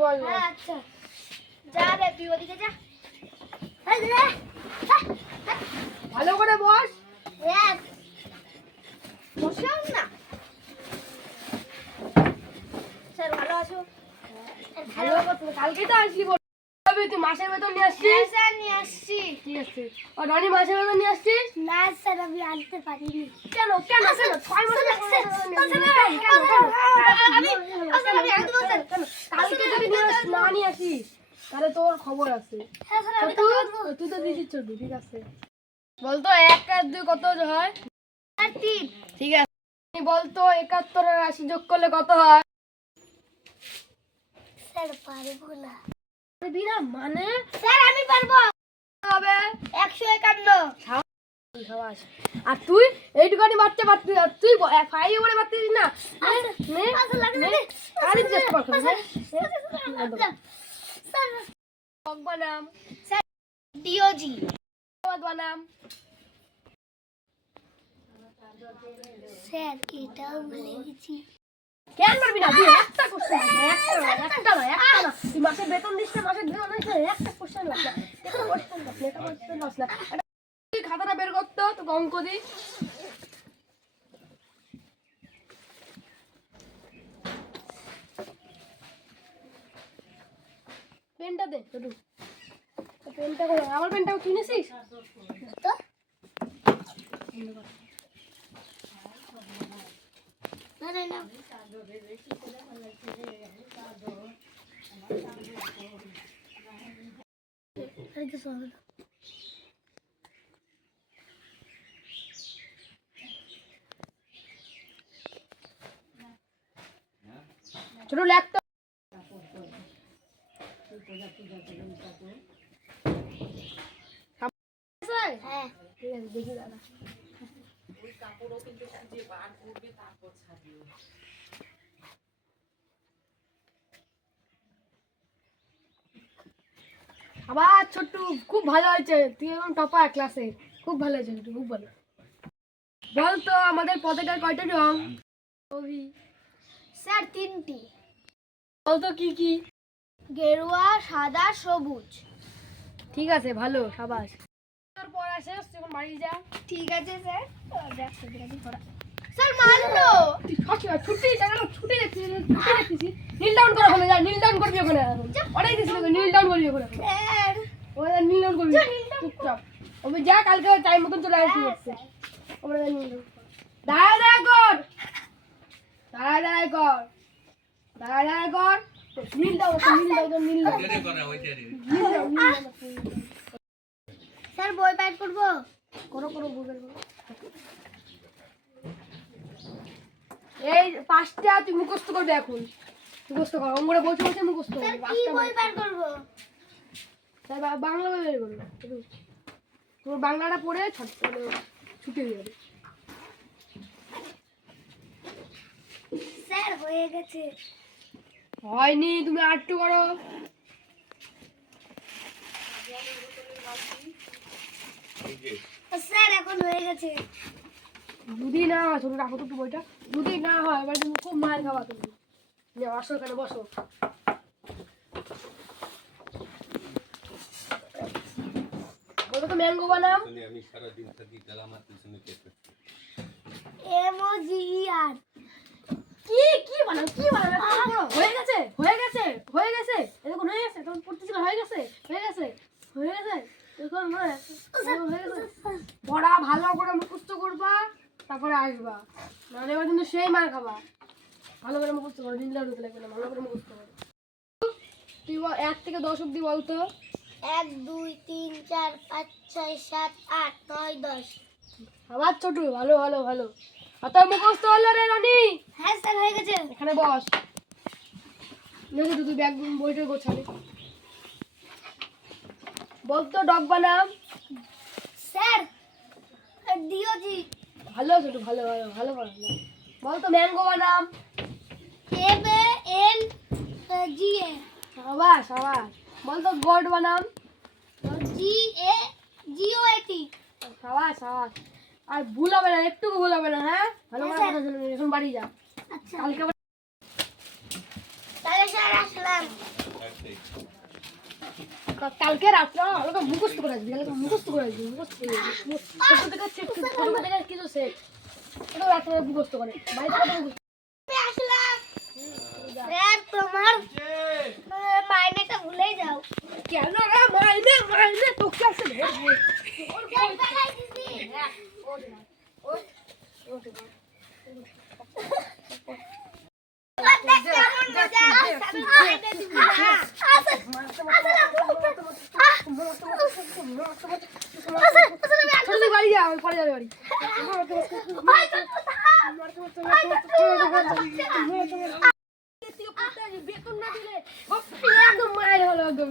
বস। হ্যাঁ আচ্ছা যা রে তুই ওদিকে যা। ভালো করে বস। বসলাম না স্যার ভালো আছো? ভালো কথা কালকে তো আসলি বল তুই মাসের বেতন নিয়ে হ্যাঁ আসছিস। স্যার নিয়ে আসছি। ঠিক আছে আর রনি মাসের বেতন নিয়ে আসছিস। না স্যার আমি আনতে পারিনি। কেন কেন কেন 6 মাসের কালকে যদি না নিয়ে আসিস তাহলে তোর খবর আছে। তুই তো দিদির ছোট ঠিক আছে বলতো 1 আর 2 কত হয়? 3। ঠিক আছে বলতো 71 আর 80 যোগ করলে কত হয়? স্যার পারবো না। পারবি না মানে? স্যার আমি পারবো। হবে 151। সাবাস। আর তুই এইটুকানি বাচ্চা পারছিস আর তুই 5 এ পড়ে পারছিস না। নে আরে চেষ্টা কর স্যার কক বানাম স্যার ডিওজি বানাম। স্যার এটাও ভুলে গেছি। কেন পারবি না? তুই একটা কোশ্চেন একটা না তুই মাসে বেতন দিস না মাসে বেতন দিস না একটা কোশ্চেন বাস না একটা কোশ্চেন বাস না তুই খাতাটা বের করতে তো অঙ্ক দি। পেনটা দে ছোটু পেনটা করে আমার পেনটাও কিনেছিস তো না না না আরে তো সব ছোটু ল্যাপটপ হ্যাঁ ঠিক আছে দেখি দাদা আবার ছোট্টু খুব ভালো হয়েছে তুই এখন টপার ক্লাসে খুব ভালো হয়েছে ছোট্টু খুব ভালো। বল তো আমাদের পতাকার কয়টা রং? রবি স্যার 3টি। বল তো কি কি? গেরুয়া সাদা সবুজ। ঠিক আছে ভালো সাবাস। তোর পড়া শেষ তুই এখন বাড়ি যা। ঠিক আছে স্যার স্যার মানলো ছুটি ছুটি দেখছিস নীল ডাউন কর ওখানে যা নীল ডাউন করবি ওখানে অনেক দিছিল নীল ডাউন করবি ওখানে স্যার ওখানে নীল ডাউন করবি চুপচাপ ওই যা কালকে টাইম মতন চলে আসবি হচ্ছে ওখানে নীল ডাউন দাঁড়া কর নীল ডাউন স্যার বই প্যাক করবো করো গুগল করো এই 5টা তুই মুখস্থ করবি এখন মুখস্থ কর অঙ্গরে বসে মুখস্থ স্যার করবি কি বই প্যাক করবো তাই বাংলা বই বের করবি তোর বাংলাটা পড়ে ছুটে যাবে। স্যার হয়ে গেছে হয়নি তুমি আরটু করো স্যার এখন হয়ে গেছে যদি না হয় ছোট রাখো তো একটু বইটা যদি না হয় এবার তুমি খুব মার খাওয়া তুমি আসো এখানে বসো বলো তো ম্যাঙ্গো বানাম। আমি সারা দিন থাকি তাহলে আমার পিছনে কে করছে এমওজিআর কি বানাও হয়ে গেছে এরকম হয়ে গেছে তখন পড়তেছিল হয়ে গেছে এখন পড়া ভালো করে মুখস্থ করবা তারপরে আসবা নাহলে এবার কিন্তু সেই মার খাবা। ভালো করে মুখস্থ করো নীল ডাউন লাগবে না ভালো করে মুখস্থ করো। তুই 1 থেকে 10 অব্দি বলতো 1 2 3 4 5 6 7 8 9 10 আবার ছোট ভালো আর তোর মুখস্থ হলো রে রনি? হ্যাঁ স্যার হয়ে গেছে এখানে বস দেখো তুই ব্যাগ বইটা গোছালে বলতো ডগ বানাম। স্যার ডিওজি ভালো ছোট ভালো বলতো ম্যাঙ্গো বানাম। এম এল জি এ সাবাস বলতো গোড বানাম। জি এ জি ও এ টি সাবাস আর ভুল হবে না একটু ভুল হবে না হ্যাঁ ভালো করে কথা শুনবি এখন বাড়ি যা আচ্ছা কালকে তাহলে স্যার আসলাম কালকে রাত্রে আমাকে মুখস্থ করে আসবি, কালকে মুখস্থ করে আসবি, মুখস্থ করে আসবি। ছোট থেকে সেট, ছোট থেকে কিছু সেট, ওটা রাত্রে মুখস্থ করে বাড়িতে কথা মুখস্থ। আসলাম স্যার, তোমার মাইনেটা ভুলেই যাও। কেন রে মাইনে মাইনে তোকে আছে রে ওর বই ফেলাই দিছি। বাড়ি যা, আমি পরে যাবে বাড়ি। বেতন না দিলে একদম মায়ের হলো একদম।